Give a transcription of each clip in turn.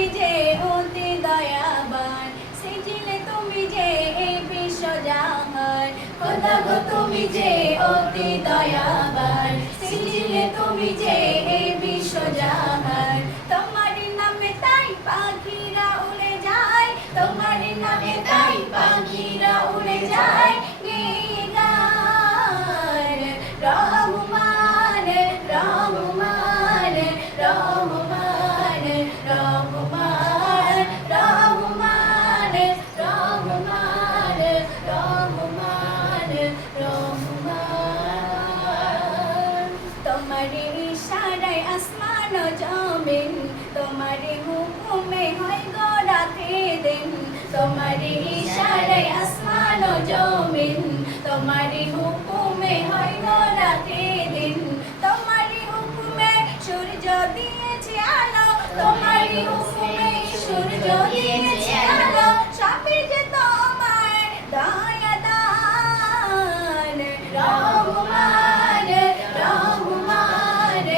তুমি যে অতি দয়াবান, সৃজিলে তুমি যে এই বিশ্বজাহান। খোদা গো তুমি যে অতি দয়াবান, সৃজিলে তুমি যে এই বিশ্বজাহান। তোমারই নামে তাই পাখিরা উড়ে যায়, তোমারই নামে তাই পাখিরা উড়ে যায়। রহমান রহমান রহমান রহমান রহমান রহমান রহমান রহমান। তোমারি ইশারায় আসমান ও জমিন, তোমারি হুকুমে হয় গো রাতে দিন। তোমারি ইশারায় আসমান ও জমিন, তোমারি হুকুমে হয় গো রাতে দিন। তোমারি হুকুমে সূর্য দিয়েছে আলো, তোমারি হুকুমে সূর্য দিয়েছে আলো। সবই যে তোমার দয়া দান। রহমান রহমান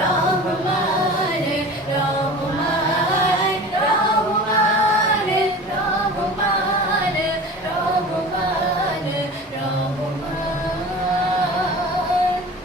রহমান রহমান রহমান রহমান রহমান রহমান।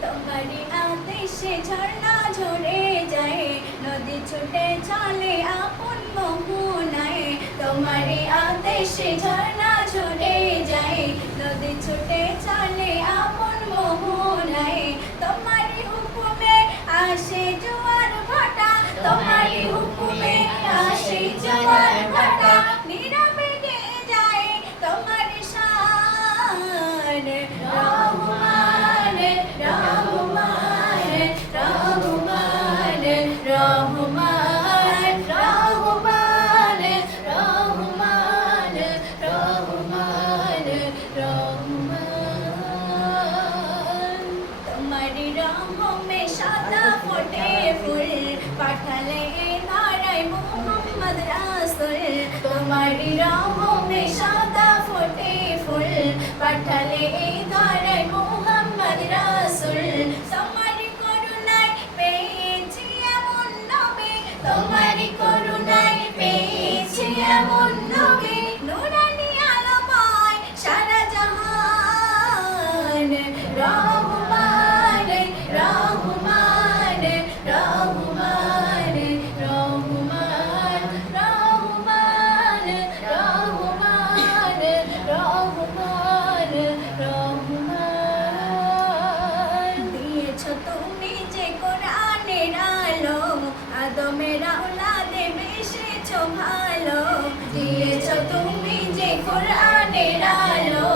তোমারি আদেশে ঝর্ণা ঝরে যায়, নদী ছুটে চলে আপন মোহনায়। তোমারি আদেশে ঝর্ণা ঝরে যায়, নদী ছুটে চলে আপন মোহনায়। তোমারি হুকুমে আসে জোয়ার ভাটা, তোমারি হুকুমে আসে জোয়ার ভাটা। নীরবে গেয়ে যায় তোমারি শান। রহমান রহমান রহমান রহমান রহমান রহমান রহমান রহমান। তোমারি রহমে সাদা ফোটে ফুল, পাঠালে ধরাই মুহাম্মদ রাসূল। তোমারি রহমে সাদা ফোটে ফুল, পাঠালে ধরাই মুহাম্মদ রাসূল। তোমারি করুণায় পেয়েছি এমন নবী, তোমারি করুণায় পেয়েছি এমন নবী। নূরানি আলোময় সারা জাহান। রহমান রহমান রহমান রহমান রহমান রহমান রহমান রহমান। দিয়েছ তুমি যে কোরআনের আলো, আদমের আওলাদে মিশেছ ভালো। দিয়েছ তুমি যে কোরআনের আলো,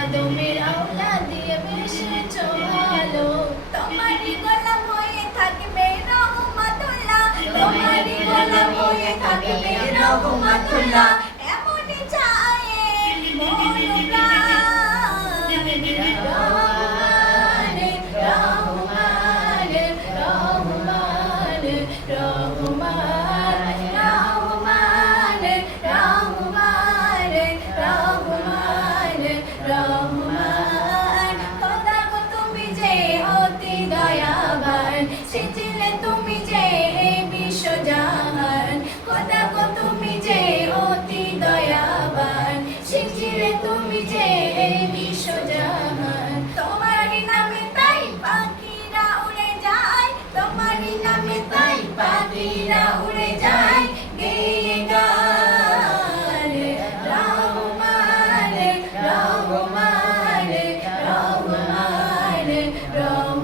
আদমের আওলাদে মিশেছ ভালো। তোমারি গোলাম হয়ে থাকবে রহমাতুল্লাহ, তোমারি গোলাম হয়ে থাকবে রহমাতুল্লাহ। এমনই চায় মন প্রাণ। রহমান রহমান রহমান রহমান রহমান রহমান রহমান রহমান। খোদা গো তুমি যে অতি দয়াবান, সৃজিলে তুমি যে এই বিশ্বজাহান। খোদা গো তুমি যে অতি দয়াবান, সৃজিলে তুমি যে এই বিশ্বজাহান। তোমারি নামে তাই পাখিরা উড়ে যায়, তোমারি নামে তাই পাখিরা উড়ে যায়। গেয়ে গান রহমান রহমান রহমান রহমান।